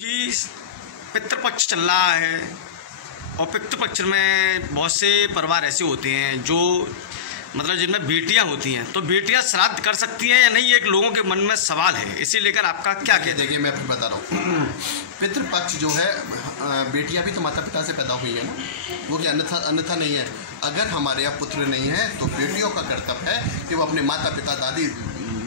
जी, पितृपक्ष चल रहा है और पितृपक्ष में बहुत से परिवार ऐसे होते हैं जो मतलब जिनमें बेटियां होती हैं, तो बेटियां श्राद्ध कर सकती हैं या नहीं, एक लोगों के मन में सवाल है। इसी लेकर आपका क्या कहते हैं? देखिए, मैं आपको बता रहा हूँ, पितृपक्ष जो है, बेटियां भी तो माता पिता से पैदा हुई है ना, वो क्या अन्यथा नहीं है। अगर हमारे यहाँ पुत्र नहीं है तो बेटियों का कर्तव्य है कि वो अपने माता पिता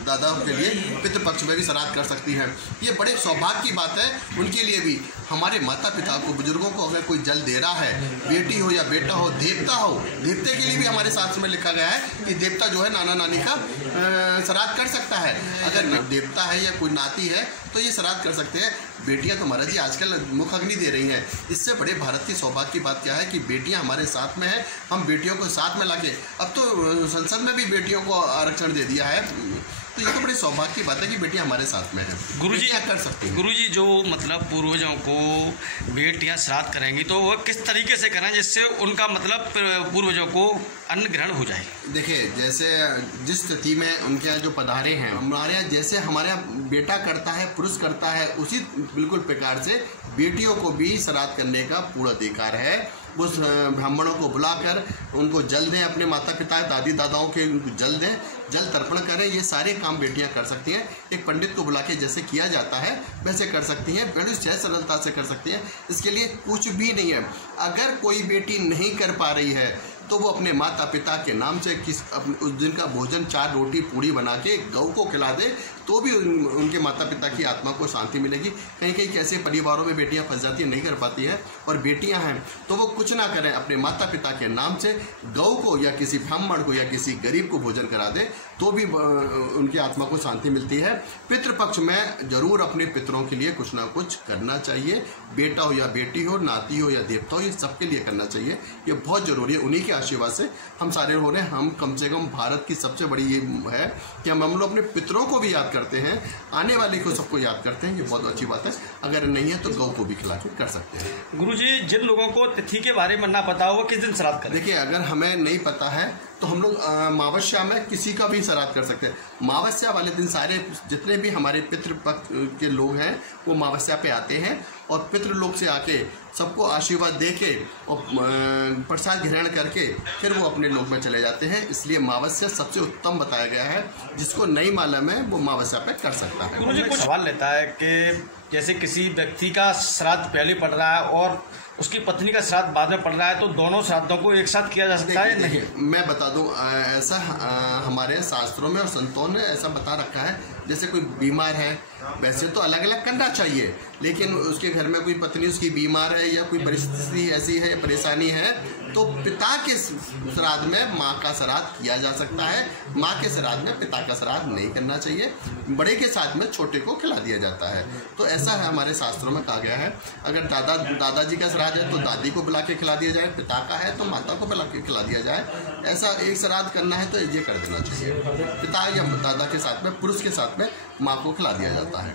दादा के लिए पितृपक्ष में भी श्राद्ध कर सकती हैं। ये बड़े सौभाग्य की बात है उनके लिए भी। हमारे माता पिता को, बुजुर्गों को अगर कोई जल दे रहा है, बेटी हो या बेटा हो, देवता हो, देवते के लिए भी हमारे शास्त्र में लिखा गया है कि देवता जो है नाना नानी का श्राद्ध कर सकता है। अगर देवता है या कोई नाती है तो ये श्राद्ध कर सकते हैं। बेटियां तो महाराज जी आजकल मुख अग्नि दे रही हैं। इससे बड़े भारत की सौभाग्य की बात क्या है कि बेटियां हमारे साथ में हैं। हम बेटियों को साथ में लाके, अब तो संसद में भी बेटियों को आरक्षण दे दिया है, तो ये तो बड़ी सौभाग्य की बात है कि बेटियां हमारे साथ में हैं। गुरुजी क्या कर सकते हैं? गुरुजी, जो मतलब पूर्वजों को बेटियां श्राद्ध करेंगी तो वह किस तरीके से करें जिससे उनका मतलब पूर्वजों को अन्न ग्रहण हो जाए? देखिए, जैसे जिस स्थिति में उनके यहाँ जो पधारे हैं, हमारे यहाँ जैसे हमारे यहाँ बेटा करता है, पुरुष करता है, उसी बिल्कुल प्रकार से बेटियों को भी श्राद्ध करने का पूरा अधिकार है। उस ब्राह्मणों को बुलाकर उनको जल दें, अपने माता पिता दादी दादाओं के जल दें, जल तर्पण करें। ये सारे काम बेटियां कर सकती हैं। एक पंडित को बुला के जैसे किया जाता है वैसे कर सकती हैं, बड़ी सहज सरलता से कर सकती हैं। इसके लिए कुछ भी नहीं है। अगर कोई बेटी नहीं कर पा रही है तो वो अपने माता पिता के नाम से उस दिन का भोजन 4 रोटी पूड़ी बना के गौ को खिला दे तो भी उनके माता पिता की आत्मा को शांति मिलेगी। कहीं कहीं कैसे परिवारों में बेटियां फंस जाती हैं, नहीं कर पाती हैं, और बेटियां हैं तो वो कुछ ना करें, अपने माता पिता के नाम से गौ को या किसी ब्राह्मण को या किसी गरीब को भोजन करा दे तो भी उनकी आत्मा को शांति मिलती है। पितृपक्ष में जरूर अपने पितरों के लिए कुछ ना कुछ करना चाहिए। बेटा हो या बेटी हो, नाती हो या देवता हो, ये सबके लिए करना चाहिए। ये बहुत जरूरी है। उन्हीं के आशीर्वाद से हम सारे हो रहे हैं। हम कम से कम भारत की सबसे बड़ी ये है कि हम लोग अपने पितरों को भी याद करते हैं, आने वाले को सबको याद करते हैं। ये बहुत अच्छी बात है। अगर नहीं है तो गौ को भी खिला के कर सकते हैं। गुरुजी, जिन लोगों को तिथि के बारे में ना पता हो वो किस दिन श्राद्ध करें? देखिए, अगर हमें नहीं पता है तो हम लोग अमावस्या में किसी का भी श्राद्ध कर सकते हैं। अमावस्या वाले दिन सारे जितने भी हमारे पितृपक्ष के लोग हैं वो अमावस्या पे आते हैं और पितृलोक से आके सबको आशीर्वाद दे के और प्रसाद ग्रहण करके फिर वो अपने लोक में चले जाते हैं। इसलिए अमावस्या सबसे उत्तम बताया गया है। जिसको नहीं मालूम है वो अमावस्या पे कर सकता है। मुझे कुछ सवाल लेता है कि जैसे किसी व्यक्ति का श्राद्ध पहले पड़ रहा है और उसकी पत्नी का श्राद्ध बाद में पड़ रहा है, तो दोनों श्राद्धों को एक साथ किया जा सकता है? नहीं, मैं बता दूं, ऐसा हमारे शास्त्रों में और संतों ने ऐसा बता रखा है। जैसे कोई बीमार है, वैसे तो अलग अलग करना चाहिए, लेकिन उसके घर में कोई पत्नी उसकी बीमार है या कोई परिस्थिति ऐसी है, परेशानी है, तो पिता के श्राद्ध में माँ का श्राद्ध किया जा सकता है। माँ के श्राद्ध में पिता का श्राद्ध नहीं करना चाहिए। बड़े के साथ में छोटे को खिला दिया जाता है। तो ऐसा है, हमारे शास्त्रों में कहा गया है। अगर दादाजी का श्राद्ध है तो दादी को बुला के खिला दिया जाए, पिता का है तो माता को बुला के खिला दिया जाए। ऐसा एक श्राद्ध करना है तो ये कर देना चाहिए। पिता या दादा के साथ में, पुरुष के साथ में माँ को खिला दिया जाता है।